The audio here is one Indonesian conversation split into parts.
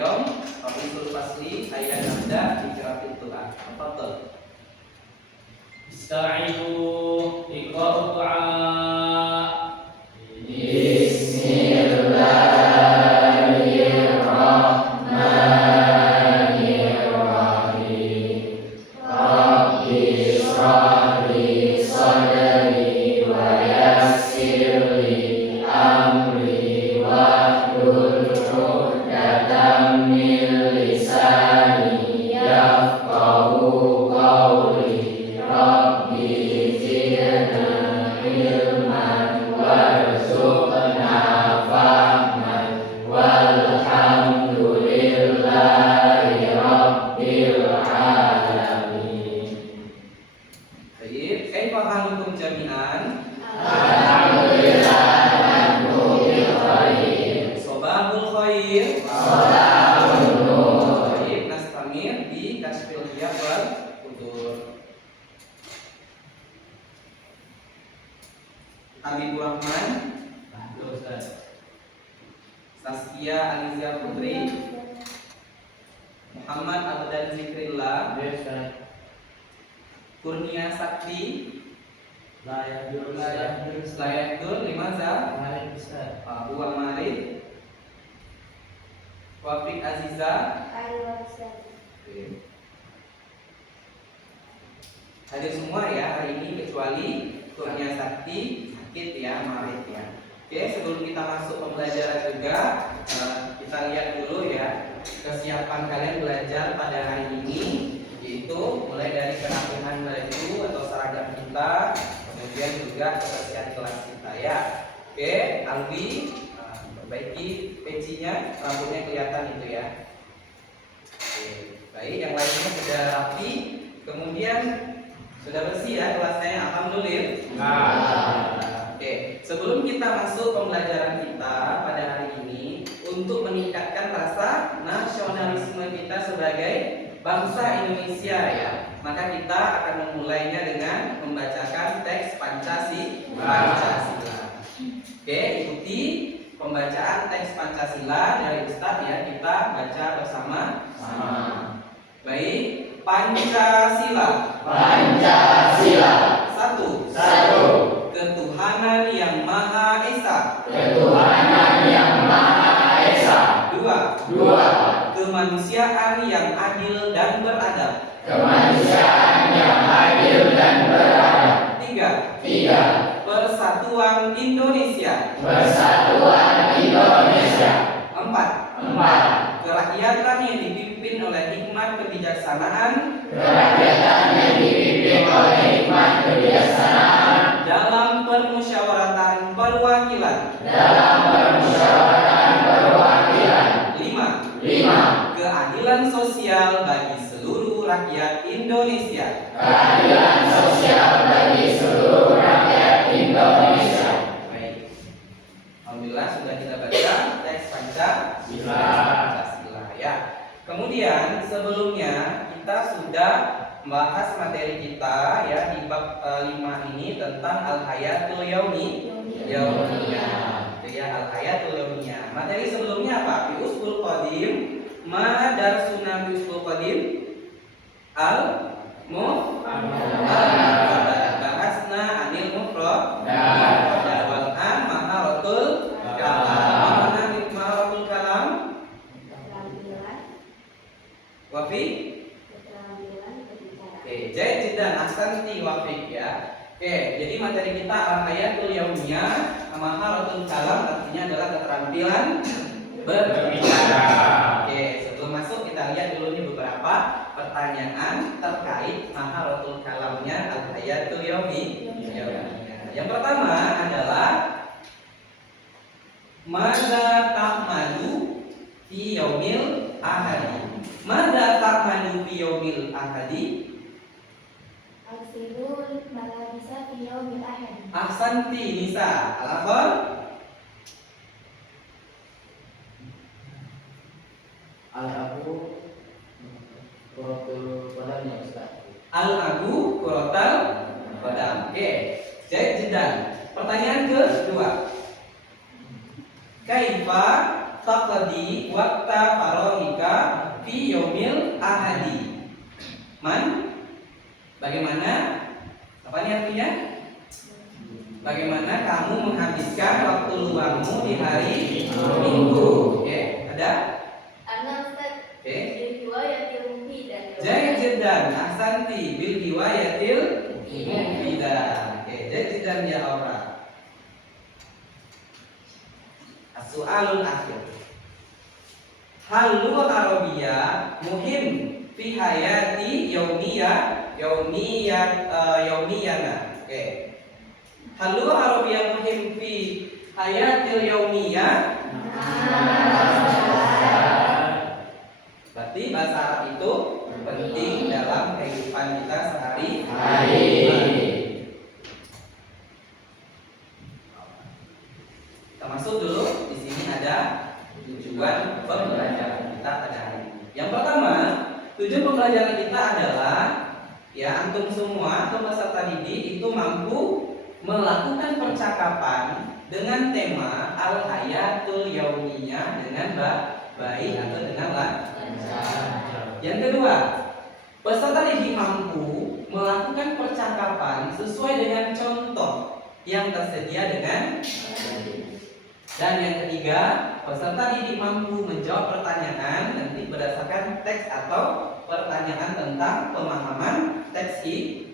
al-yawm Rabiul Fasli ayat nabda biqiraatil Qur'an. Tafadhol. Ista'idu iqra'u du'a. Baik, kaifa halukum jami'an? Sobahul khair. Baik, nastamir di kasfil hiyab wal qudur. Habibur Rahman, Saskia Alizia Putri, Muhammad Abdan Zikrillah, Kurnia Sakti, Layadur Limaza, Abu Amari, Wafik Aziza. Oke. Hadir semua ya hari ini kecuali Kurnia Sakti sakit ya, Marit ya. Oke, sebelum kita masuk pembelajaran juga kita lihat dulu ya kesiapan kalian belajar pada hari ini, yaitu mulai dari kerapihan baju atau seragam kita, kemudian juga kebersihan kelas kita ya. Oke, Alwi perbaiki pecinya, rambutnya kelihatan itu ya. Oke, baik, yang lainnya sudah rapi, kemudian sudah bersih ya kelasnya, alhamdulillah. Oke, sebelum kita masuk pembelajaran kita pada hari ini, untuk meningkatkan rasa nasionalisme kita sebagai bangsa Indonesia ya, maka kita akan memulainya dengan membacakan teks Pancasila. Oke, ikuti pembacaan teks Pancasila dari Ustadz ya, kita baca bersama. Baik, Pancasila. Satu. Ketuhanan yang Maha Esa. Dua. Kemanusiaan yang adil dan beradab. Tiga. Persatuan Indonesia. Empat. Kerakyatan yang dipimpin oleh hikmat kebijaksanaan dalam permusyawaratan perwakilan. 5. Keadilan sosial bagi seluruh rakyat Indonesia. Baik. Alhamdulillah sudah kita baca teks Pancasila ya. Kemudian sebelumnya kita sudah membahas materi kita ya di bab 5 ini tentang al-hayatul yaumiyah. Itu ya, al-hayatul yaumiyah. Materi sebelumnya apa? Fi usul qadim, ma darsuna fi usul qadim bahasna anil mufrad wal an maharatul kalam. Maharatul kalam wafi. Oke, jadi ahsanti wafik ya. Oke, jadi materi kita al-hayatul yaumiyah, maharatul kalam artinya adalah keterampilan berbicara. Oke, sebelum masuk kita lihat dulu nih beberapa pertanyaan terkait maharatul kalamnya al-hayatul yaumiyah. Yang pertama adalah Mada ta'malu fi yaumil ahadi. Mada ta'malu fi yaumil ahadi? Ahsanti Nisa. Al-akhir? Al-abu Quratul Qadam ya Ustaz. Al-abu Quratul Qadam. Oke, jadi Pertanyaan kedua. Kaifa taqdi waqta farahika fi yaumil ahadi. Man, bagaimana? Apa ini artinya? Bagaimana kamu menghabiskan waktu luangmu di hari Minggu? Oke, ada? Oke. Jaya jiddan, ahsanti bil riwayatil mufidah. Oke, jaya jiddan ya Aura. As-su'alul akhir. Hal lugha Arabiyyah muhim fi hayati yaumiyana. Oke. Hal lugha Arabiyyah muhim fi hayatil yaumiyah. Berarti bahasa Arab itu penting dalam kehidupan kita sehari-hari. Kita masuk dulu. Di sini ada tujuan pembelajaran kita pada hari ini. Yang pertama, tujuan pembelajaran kita adalah ya antum semua atau peserta didik itu mampu melakukan percakapan dengan tema al-hayatul yaumiyah dengan baik atau dengan lancar. Yang kedua, peserta didik mampu melakukan percakapan sesuai dengan contoh yang tersedia dengan. Dan yang ketiga, peserta didik mampu menjawab pertanyaan nanti berdasarkan teks atau pertanyaan tentang pemahaman teks ini.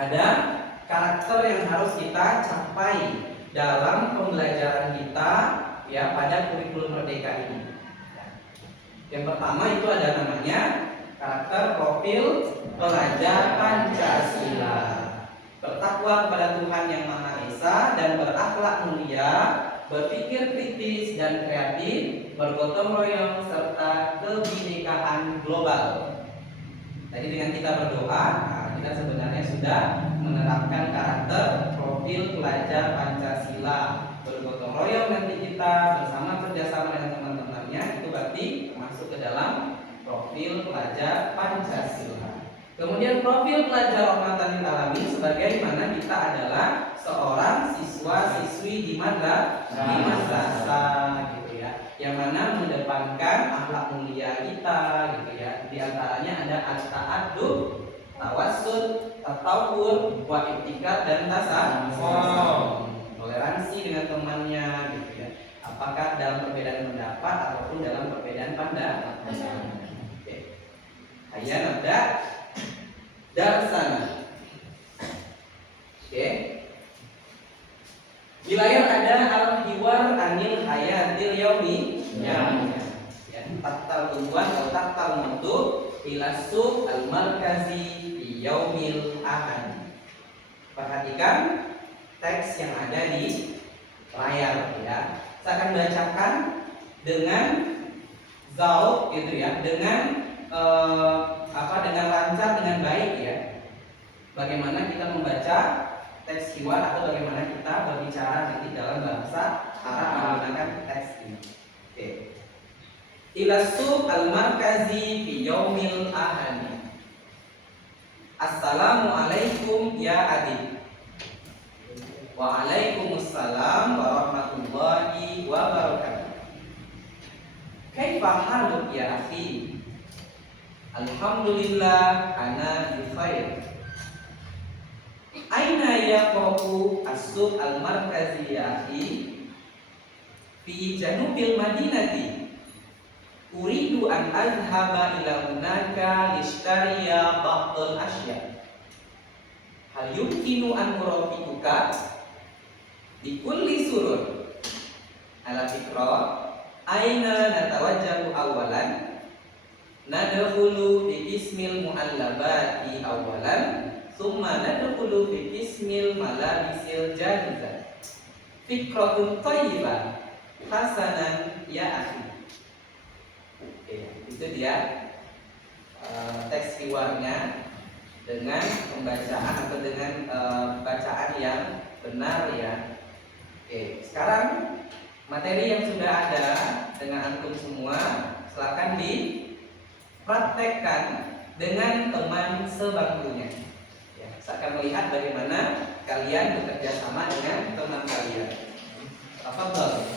Ada karakter yang harus kita capai dalam pembelajaran kita ya pada kurikulum merdeka ini. Yang pertama itu ada namanya karakter profil pelajar Pancasila. Bertakwa kepada Tuhan Yang Maha Esa dan berakhlak mulia, berpikir kritis dan kreatif, bergotong royong serta kebinekaan global. Tadi dengan kita berdoa, kita sebenarnya sudah menerapkan karakter profil pelajar Pancasila. Bergotong royong nanti kita bersama kerjasama dengan teman-temannya, itu berarti masuk ke dalam profil pelajar Pancasila. Kemudian profil pelajar rahmatan lil alamin sebagaimana kita adalah seorang siswa-siswi di madrasah gitu ya. Yang mana mengedepankan akhlak mulia kita gitu ya. Di antaranya ada at-ta'addub, tawassut, tatawur, wa iktikad dan tasawuf. Toleransi dengan temannya gitu ya. Apakah dalam perbedaan pendapat ataupun dalam perbedaan pandangan. Oke. Ayo nabda darsana. Oke. Di layar ada al-hiwar anil hayatil yaumi. Ya. Taktal tujuan atau taktal mutu ilasuk al-markazi di yaumil ahad. Perhatikan teks yang ada di layar ya. Saya akan bacakan dengan zauk gitu ya, dengan dengan lancar, dengan baik ya. Bagaimana kita membaca teks hiwar atau bagaimana kita berbicara nanti dalam bahasa Arab menggunakan teks ini. Oke. Ilasu al-markazi fi yaumil ahad. Assalamualaikum ya adik. Waalaikumsalam warahmatullahi wabarakatuh. Kaifa haluk ya akhi? Alhamdulillah ana bi khair. Aina yaqau as-suq al-markazi ya akhi? Fi janubil madinati. Uridu an azhaba ila hunaka lishtariya ba'dal asya. Hal yumkinu an urafiquka bi kulli surur. Ala fikra aina natawajjahu awalan. Nadkhulu fi ismil muallabati awalan, thumma nadkhulu fi ismil malabisil jahizah. Fikratun thayyibah hasanan ya akhi. Oke, itu dia teks hiwarnya dengan pembacaan atau dengan bacaan yang benar ya. Oke, sekarang materi yang sudah ada dengan antum semua silakan dipraktekkan dengan teman sebangkunya. Ya, saya akan melihat bagaimana kalian bekerja sama dengan teman kalian. Tafadhol.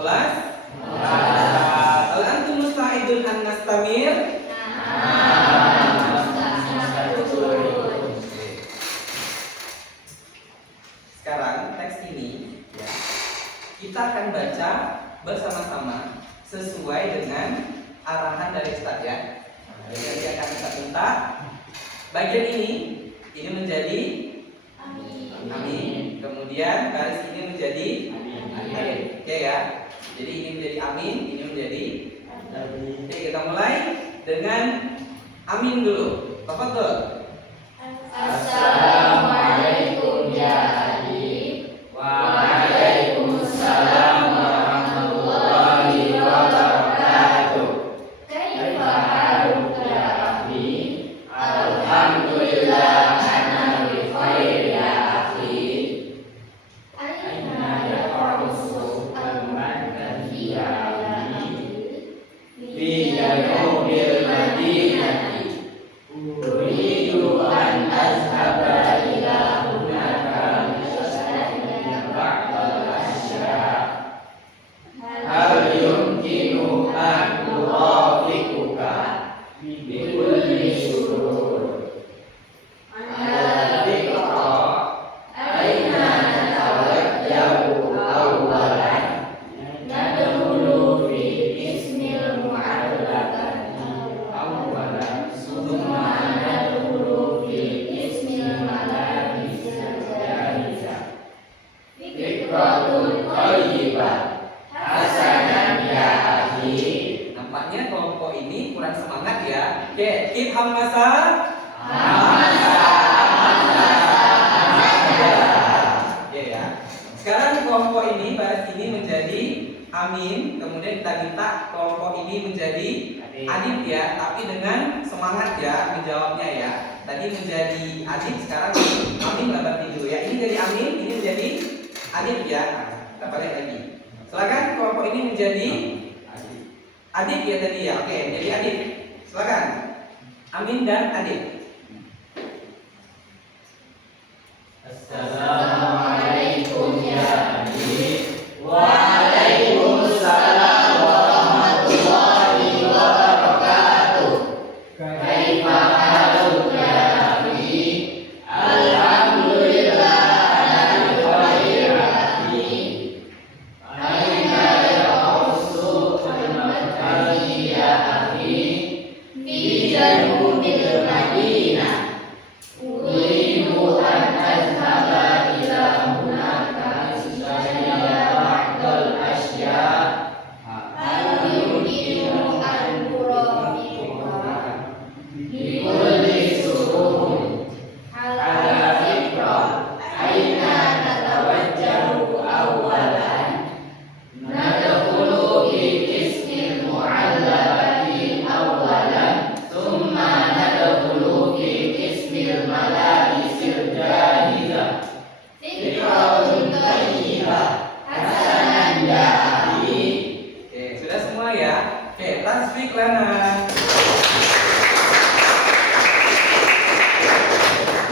Kelas? Hal antum musta'idun an nastamir? Sekarang teks ini ya, kita akan baca bersama-sama sesuai dengan arahan dari Ustaz ya. Jadi akan kita minta bagian ini menjadi amin. Kemudian garis ini menjadi amin. Oke ya. Jadi ini menjadi amin, ini menjadi amin. Oke, kita mulai dengan amin dulu. Tafadhol. Assalamualaikum ya adik. Waalaikumsalam warahmatullahi wabarakatuh. Kaifa haluka ya akhi? Alhamdulillah ana bi khair ya akhi. Aina yaqrusu al-madkan ya akhi. Fi yaumil madinati. Uridu an azhaba ila hunaka lishtariya ba'dal asya. Hal yumkinu an urafiquka bi kulli surur. Ala dhikra aina natawajjahu awwalan. Nadkhulu fi ismil mu'allaqati awwalan. Summa nadkhulu fi ismil malabisil jahizah. Fikratun thayyibah hasanan ya akhi. Nampaknya kelompok ini kurang semangat ya. Oke, keep hamasa. Oke ya. Sekarang kelompok ini baris ini menjadi amin. Kemudian kita minta kelompok ini menjadi adib ya, tapi dengan semangat ya menjawabnya ya. Tadi menjadi adib, sekarang amin berarti dulu ya. Ini jadi amin, ini menjadi adib ya. Nah, kita balik lagi. Silakan kelompok ini menjadi adib ya tadi ya. Oke, jadi adib. Silakan. Amin dan adib. Assalamualaikum ya adik. Waalaikumsalam warahmatullahi wabarakatuh. Kaifa haluka ya akhi? Alhamdulillah ana bi khair ya akhi. Aina yaqrusu al-madani ya akhi? Fi janubil madinah. Uridu an azhaba ila hunaka lishtariya ba'dal asya. Hal yumkinu an urafiquka bi kulli surur. Ala dhikra aina natawajjahu awwalan. Nadkhulu fi ismil mu'allaqati awwalan. Thumma nadkhulu fi ismil malabisil jahizah. Fikratun thayyibah hasanan ya akhi. Oke, sudah semua ya. Oke, tasbih lana.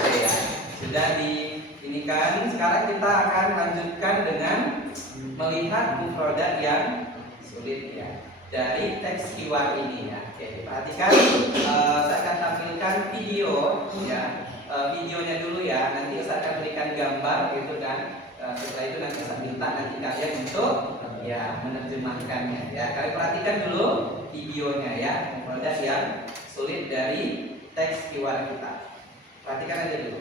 Oke ya, sudah ini kan. Sekarang kita akan lanjutkan dengan melihat mufradat yang sulit ya. dari teks keyword ini ya. Oke, perhatikan, saya akan tampilkan video ya. Videonya dulu ya. Nanti saya akan berikan gambar gitu dan setelah itu nanti saya minta nanti kalian untuk ya menerjemahkannya ya. Kalian perhatikan dulu videonya ya. Mufradat yang sulit dari teks keyword kita. Perhatikan aja dulu.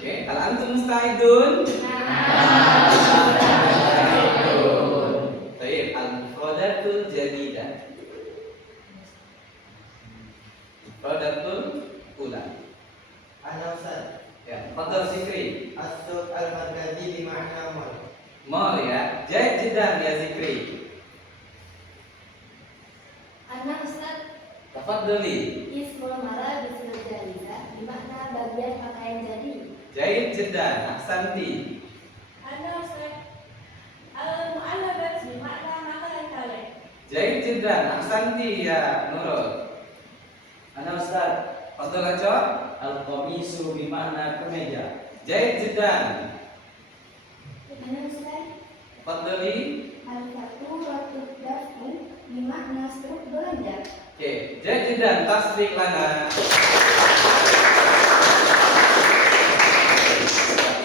Oke, kalau antum musta'idun. Baik, al-mufradatul jadidah. Mufradatul ula. Ana Ustaz. Ya, fadhal Zikri. As-suq al-markazi bima'na mall. Mall ya. Jaid jiddan ya Zikri. Ana Ustaz. Tafadhali. Ismul malabisul jaliza bermakna bagian pakaian jadi. Jaid jiddan, ahsanti. Ana Ustaz. Al-mu'allabat bermakna makanan kalian. Jaid jiddan, ahsanti ya Nurul. Ana Ustaz, Fadhal Aco. al-qamisu bimana kemeja. Jaid jiddan. Ana Ustaz. Fadhali. Al-fatu waktu dafu bermakna struk belanja. Oke, jaid jiddan, tasdik lana.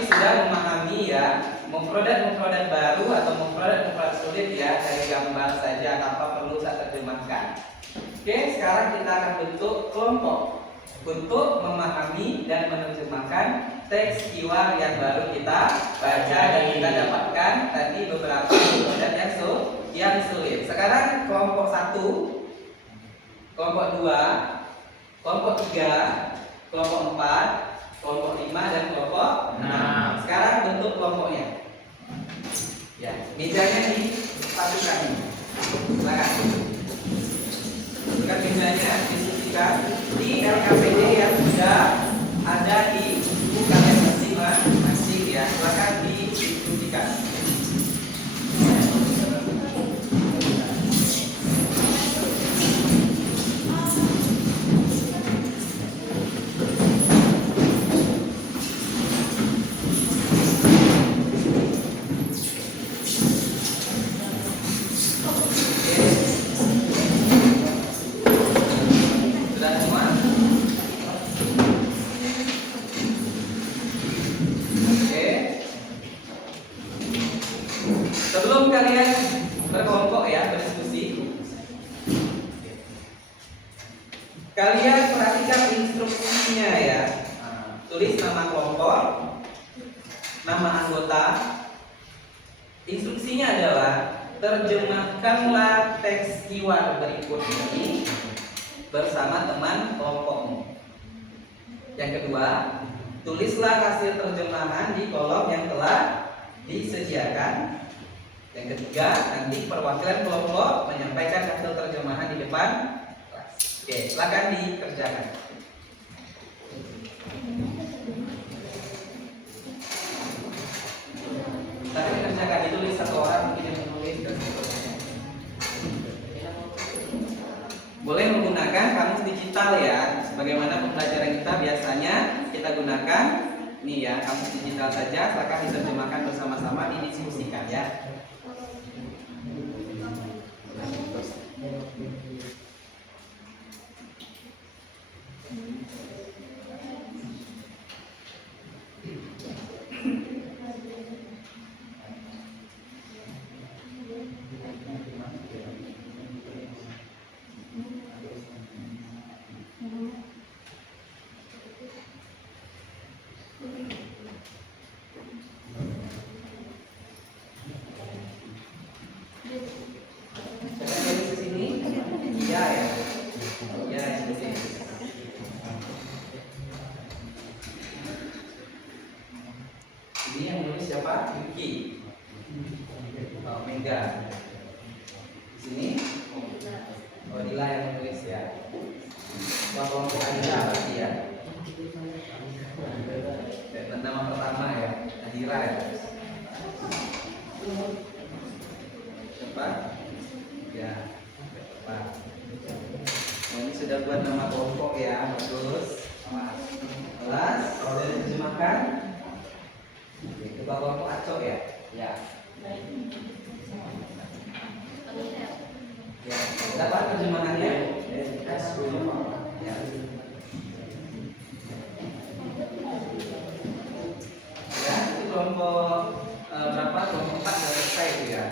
Sudah memahami ya mufradat baru atau mufradat sulit ya dari gambar saja tanpa perlu saya terjemahkan. Oke, sekarang kita akan bentuk kelompok untuk memahami dan menerjemahkan teks keyword yang baru kita baca dan kita dapatkan tadi beberapa mufradat yang sulit. Sekarang kelompok 1, kelompok 2, kelompok 3, kelompok 4, kelompok 5 dan kelompok 6. Sekarang bentuk kelompoknya. Ya, mejanya disatukan. Silakan. Silakan mejanya diskusikan di LKPD yang sudah ada di buku kalian masing-masing ya. Silakan didiskusikan. Sebelum kalian berkelompok ya, berdiskusi, kalian perhatikan instruksinya ya. Tulis nama kelompok, nama anggota. Instruksinya adalah terjemahkanlah teks keyword berikut ini bersama teman kelompokmu. Yang kedua, tulislah hasil terjemahan di kolom yang telah disediakan. Yang ketiga, nanti perwakilan kelompok menyampaikan hasil terjemahan di depan kelas. Oke, silakan dikerjakan. Tapi dikerjakan, ditulis satu orang mungkin yang menulis dan seterusnya. Boleh menggunakan kamus digital ya, sebagaimana pembelajaran kita biasanya kita gunakan. Nih ya, kamus digital saja. Silakan diterjemahkan bersama-sama, didiskusikan ya. Ini yang menulis siapa? Yuki. Oh, Mega. Di sini Odila yang menulis ya. Kelompok Adira berarti ya. Nama pertama ya, Adira ya. Siapa? Ya, Pak. Oh, ini sudah buat nama kelompok ya, bagus. Kelas, kalau dari terjemahkan, coba kelompok acok ya. Ya. Ya, dapat terjemahannya? Ya. Ya, itu kelompok berapa? Kelompok 4 sudah selesai itu ya.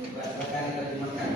Silakan diterjemahkan.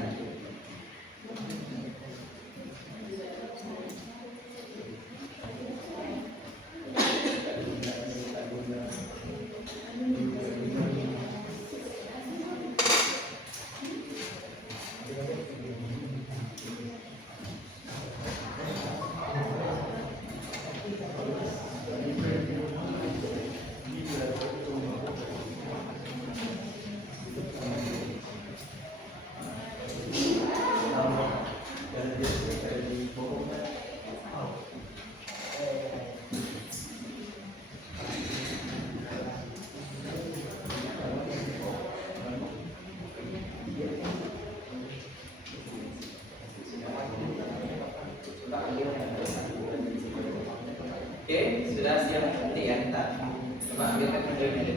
Oke, sudah siap nanti ya kita coba ambilkan videonya.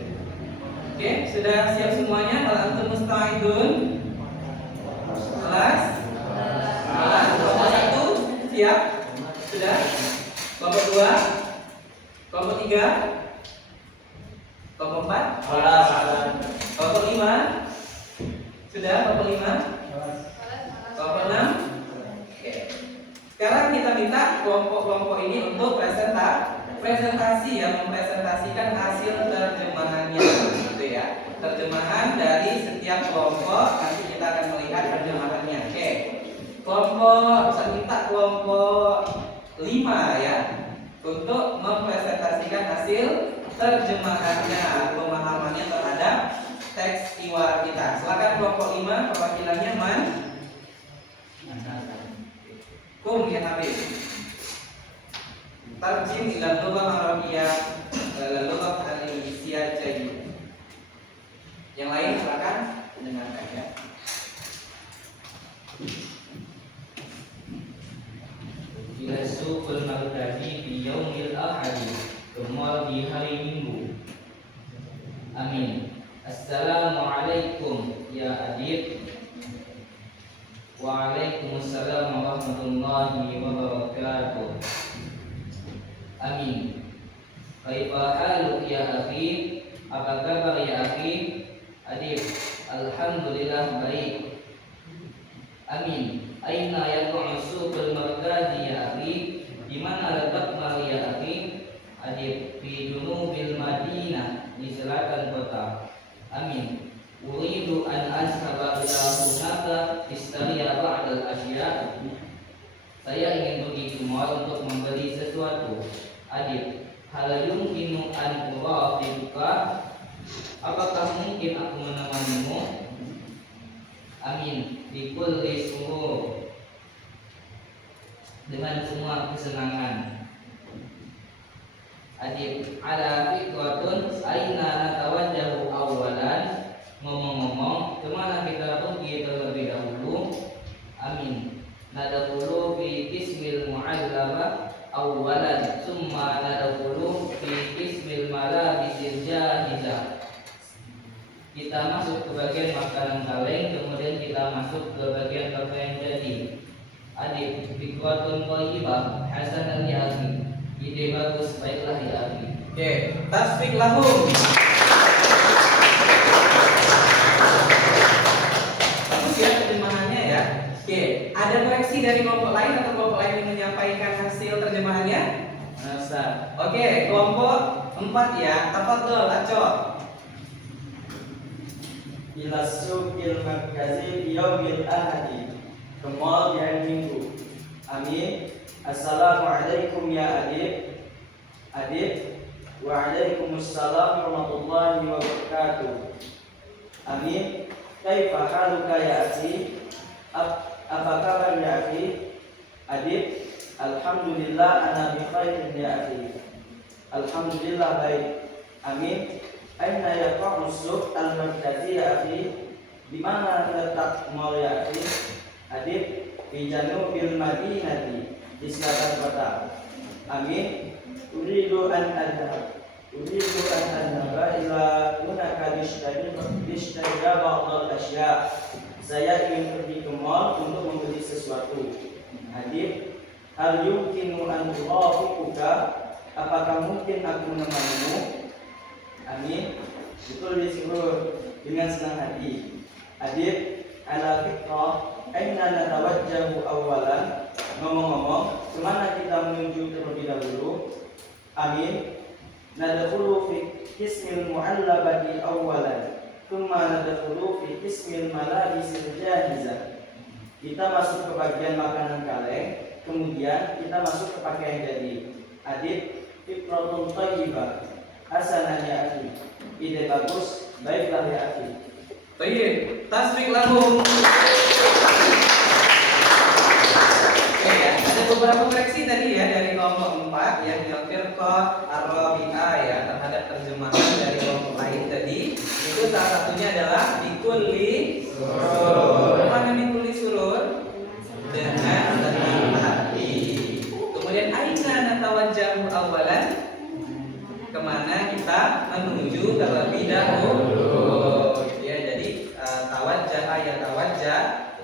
Oke, sudah siap semuanya? Hal antum musta'idun? Kelas? Kelas kelompok 1 siap? Sudah? Kelompok 2? Kelompok 3? Kelompok 4? Kelompok 5? Sudah? Kelompok 5? Kelompok 6? Oke. Sekarang kita minta kelompok-kelompok ini untuk presentasi ya, mempresentasikan hasil terjemahannya gitu ya. Terjemahan dari setiap kelompok, nanti kita akan melihat terjemahannya. Oke. Kelompok, saya minta kelompok 5 ya untuk mempresentasikan hasil terjemahannya, pemahamannya terhadap teks iwar kita. Silakan kelompok 5, perwakilannya man? Kum ya Habib. Tarjim ila lughah Arabiyah ila lughah al-Inggrisiyah jayyid. Yang lain silakan dengarkan ya. Ila suqul maghrib di yaumil ahad, kemal di hari Minggu. Amin. Assalamualaikum ya adib. Waalaikumsalam warahmatullahi wabarakatuh. Amin. Kaifa haluk ya akhi? Apa kabar ya akhi? Adib. Alhamdulillah baik. Amin. Aina yaqu'u suqul markazi ya akhi? Di mana letak mal ya akhi? Adib. Fi junubil Madinah, di selatan kota. Amin. Uridu an ashaba ila hunaka istariya ba'dal asya. Saya ingin pergi ke mall untuk membeli sesuatu. Adib. Hal yumkinu an urafiquka? Apakah mungkin aku menemanimu? Amin. Bikulli surur, dengan semua kesenangan. Adib. Ala fiqratun aina natawajjahu awalan. Ngomong-ngomong, kemana kita pergi terlebih dahulu? Amin. Nadkhulu fi qismil mu'allama awwalan, summa nadkhulu fi qismil malabisil jahizah. Kita masuk ke bagian makanan kaleng, kemudian kita masuk ke bagian pakaian jadi. Adib. Fiqratun thayyibah hasanan ya akhi. Ide bagus, baiklah ya akhi. Oke, tasfiq lahum. Terjemahannya ya. Oke, ada koreksi dari kelompok lain atau kelompok lain yang menyampaikan hasil terjemahannya? Oke, kelompok 4 ya. Tafadhol, Acok. Ila suqil markazi di yaumil ahad, ke mall di hari Minggu. Amin. Assalamualaikum ya adib. Adib. Waalaikumsalam warahmatullahi wabarakatuh. Amin. Kaifa haluka ya akhi? Apa kabar ya akhi? Adib. Alhamdulillah ana bi khairin ya akhi. Alhamdulillah baik. Amin. Aina yaqa'u suq al-markazi ya akhi? Di mana letak mall ya akhi? Adib. Di janubil madinati, di selatan kota. Amin. Uridu an adhaba ila hunaka lishtari ba'dal asya. Saya ingin pergi ke mall untuk membeli sesuatu. Adib. Hal yumkinu an tuwafiquka? Apakah mungkin aku menemanimu? Amin. Betul disuruh dengan senang hati. Adib. Ala fitrah. Aina natawajjahu awalan. Ngomong-ngomong, kemana kita menuju terlebih dahulu? Amin. Nadkhulu fi qismil mu'allabati awalan, thumma nadkhulu fi qismil malabisil jahizah. Kita masuk ke bagian makanan kaleng, kemudian kita masuk ke pakaian jadi. Adib. Fikratun thayyibah. Hasanah ya akhi. Ide bagus, baiklah ya akhi. Baik, tasbih lahum. Oke ya, ada beberapa koreksi tadi ya dari kelompok 4 yang Firqah Ar-Rabi'ah ya terhadap terjemahan dari kelompok lain tadi. Itu salah satunya adalah bikulli surur. Mana bikulli surur? Dengan tenang hati. Kemudian aina natawajjahu awalan? Kemana kita menuju terlebih dahulu?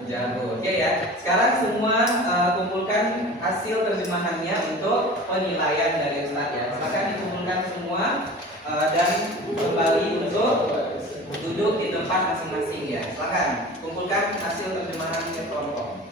Jago. Oke ya. Sekarang semua kumpulkan hasil terjemahannya untuk penilaian dari Ustaz ya. Silakan dikumpulkan semua dan kembali untuk duduk di tempat masing-masing ya. Silakan kumpulkan hasil terjemahan ke kelompok.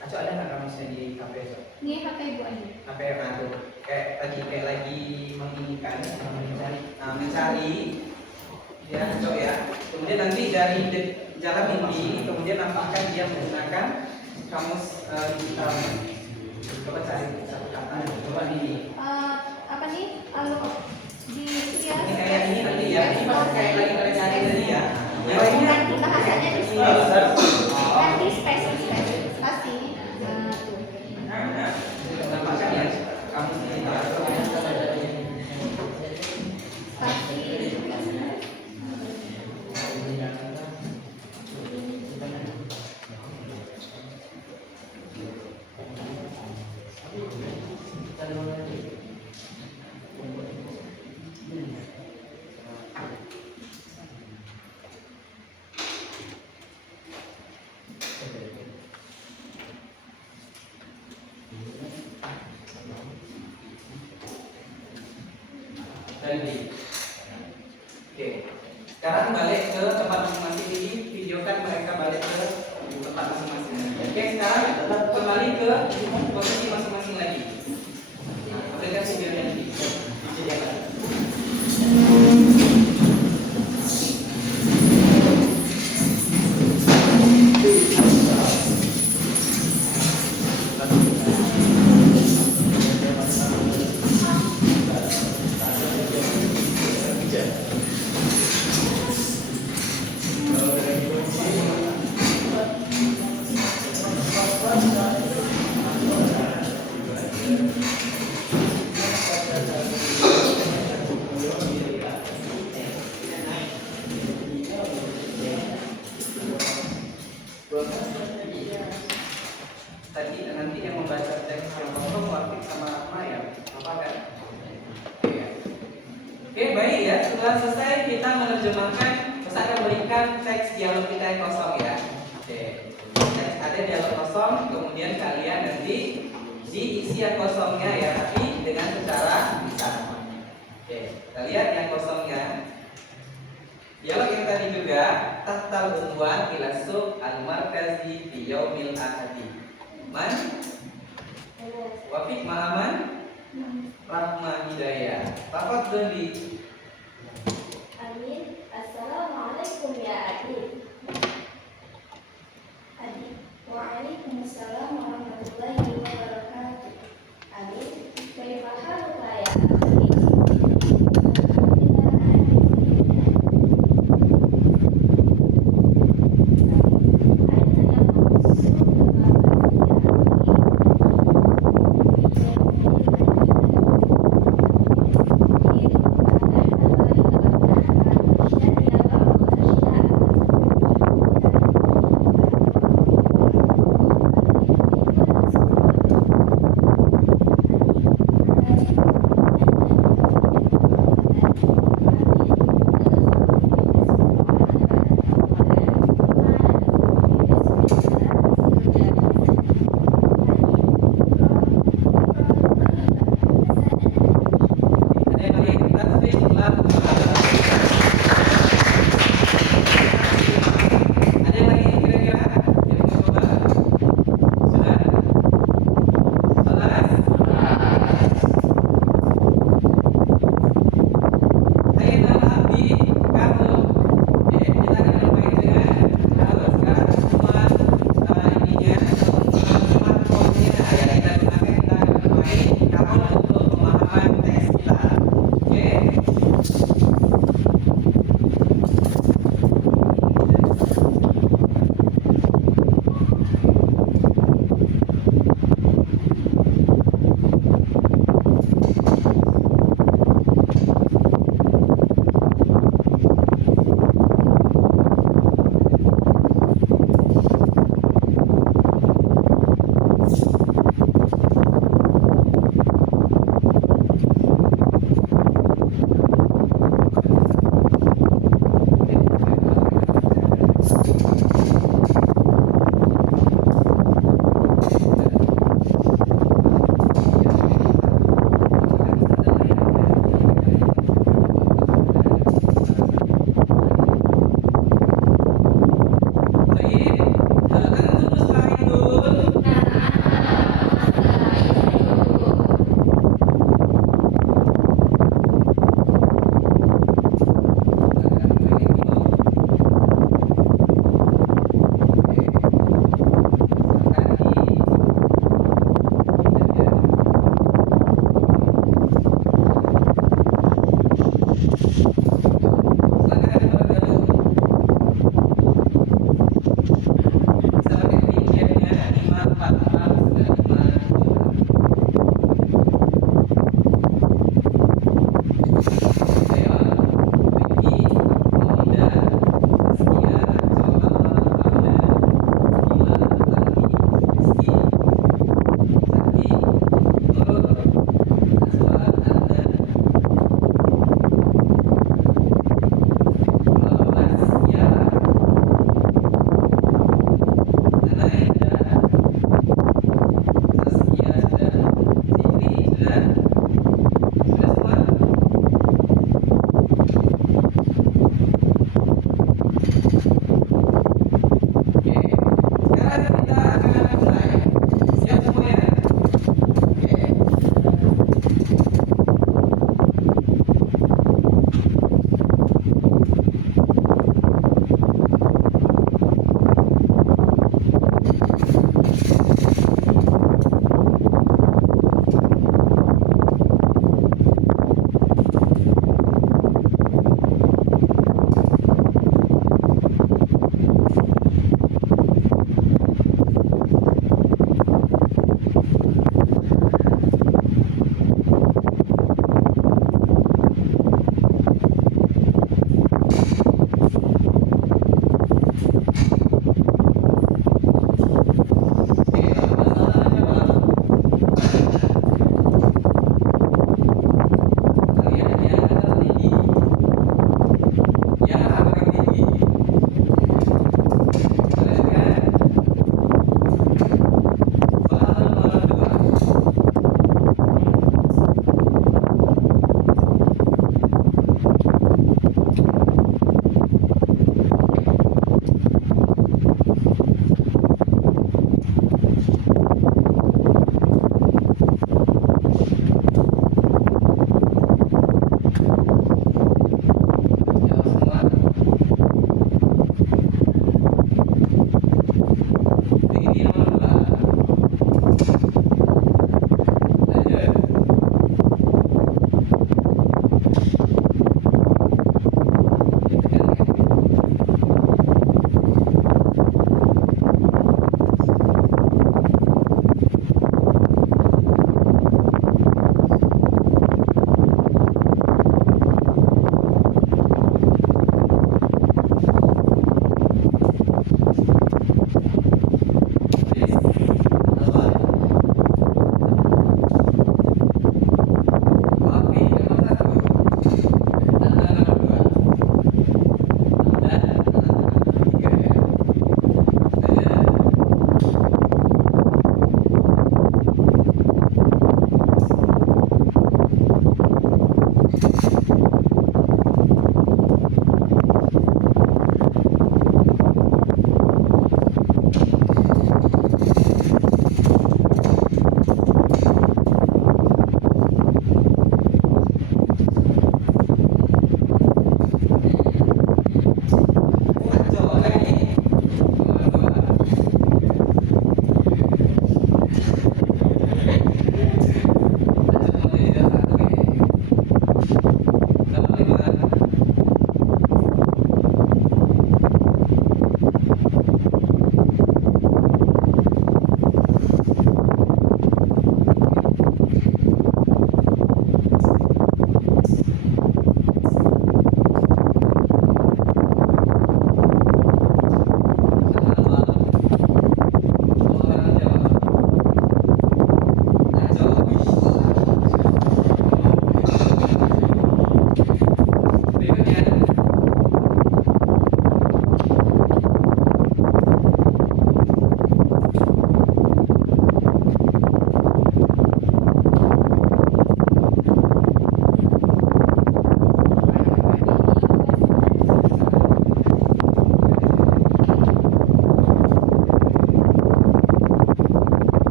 Aco ada nggak kamusnya di HP? Ini HP ibu aja. HP aku kayak lagi menginginkan mencari ya Aco ya. Kemudian nanti dari jalan mimpi kemudian nampakkan dia menggunakan kamus digital. Coba cari satu kata. Coba ini. Apa nih? Lalu di ya. Ini kayak ini nanti ya. Ini pas kayak lagi kalian cari tadi ya. Yang lainnya bahasanya di nanti space pasti nampakkan ya kamus digital. Oke, sekarang balik ke tempat masing-masing ini, videokan mereka balik ke tempat masing-masing. Oke, sekarang kembali ke posisi masing-masing lagi. Berikan videonya lagi. Disediakan. Tadi nanti yang membaca teks yang kosong Wafik sama Rahma ya, apa kan? Oke, baik ya. Setelah selesai kita menerjemahkan, Ustaz akan berikan teks dialog kita yang kosong ya. Oke, ada dialog kosong, kemudian kalian nanti diisi yang kosongnya ya, tapi dengan secara lisan. Oke, kita lihat yang kosongnya. Dialog yang tadi juga juga tahtal unwan ila suq al-markazi fi yaumil ahadi. Man? Wafik Malaman? Rahma Hidayah. Tafadhali. Amin. Assalamualaikum ya Adib. Adib. Waalaikumsalam warahmatullahi wabarakatuh. Adib. Kaifa haluka ya Adib? Alhamdulillah.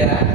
Ya,